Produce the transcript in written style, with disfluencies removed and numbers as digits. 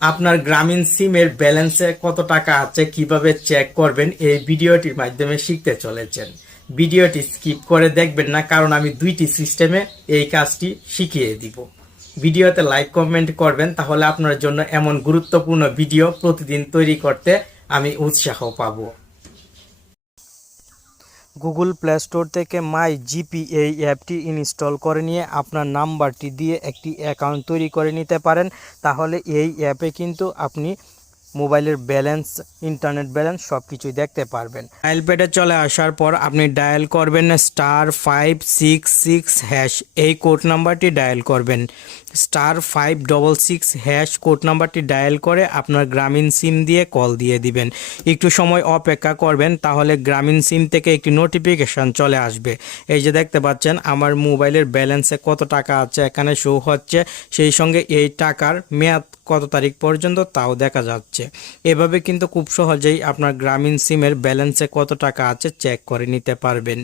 আপনার গ্রামীণ সিমের ব্যালেন্সে কত টাকা আছে কিভাবে চেক করবেন এই ভিডিওটির মাধ্যমে শিখতে চলেছেন। ভিডিওটি স্কিপ করে দেখবেন না, কারণ আমি দুইটি সিস্টেমে এই কাজটি শিখিয়ে দিব। ভিডিওতে লাইক কমেন্ট করবেন, তাহলে আপনার জন্য এমন গুরুত্বপূর্ণ ভিডিও প্রতিদিন তৈরি করতে আমি উৎসাহ পাবো। গুগল প্লে স্টোর থেকে মাই জিপি এই অ্যাপটি ইনস্টল করে নিয়ে আপনার নাম্বারটি দিয়ে একটি অ্যাকাউন্ট তৈরি করে নিতে পারেন। তাহলে এই অ্যাপে কিন্তু আপনি মোবাইলের ব্যালেন্স, ইন্টারনেট ব্যালেন্স সব কিছুই দেখতে পারবেন। ডায়াল প্যাডে চলে আসার পর আপনি ডায়াল করবেন *566# এই কোড নাম্বারটি ডায়াল করবেন। *566# কোড নাম্বারটি ডায়াল করে আপনার গ্রামীণ সিম দিয়ে কল দিয়ে দিবেন। একটু সময় অপেক্ষা করবেন, তাহলে গ্রামীণ সিম থেকে একটি নোটিফিকেশন চলে আসবে। এই যে দেখতে পাচ্ছেন আমার মোবাইলের ব্যালেন্সে কত টাকা আছে এখানে শো হচ্ছে, সেই সঙ্গে এই টাকার মেয়াদ কত তারিখ পর্যন্ত তাও দেখা যাচ্ছে। এভাবে কিন্তু খুব সহজেই আপনার গ্রামীণ সিমের ব্যালেন্সে কত টাকা আছে চেক করে নিতে পারবেন।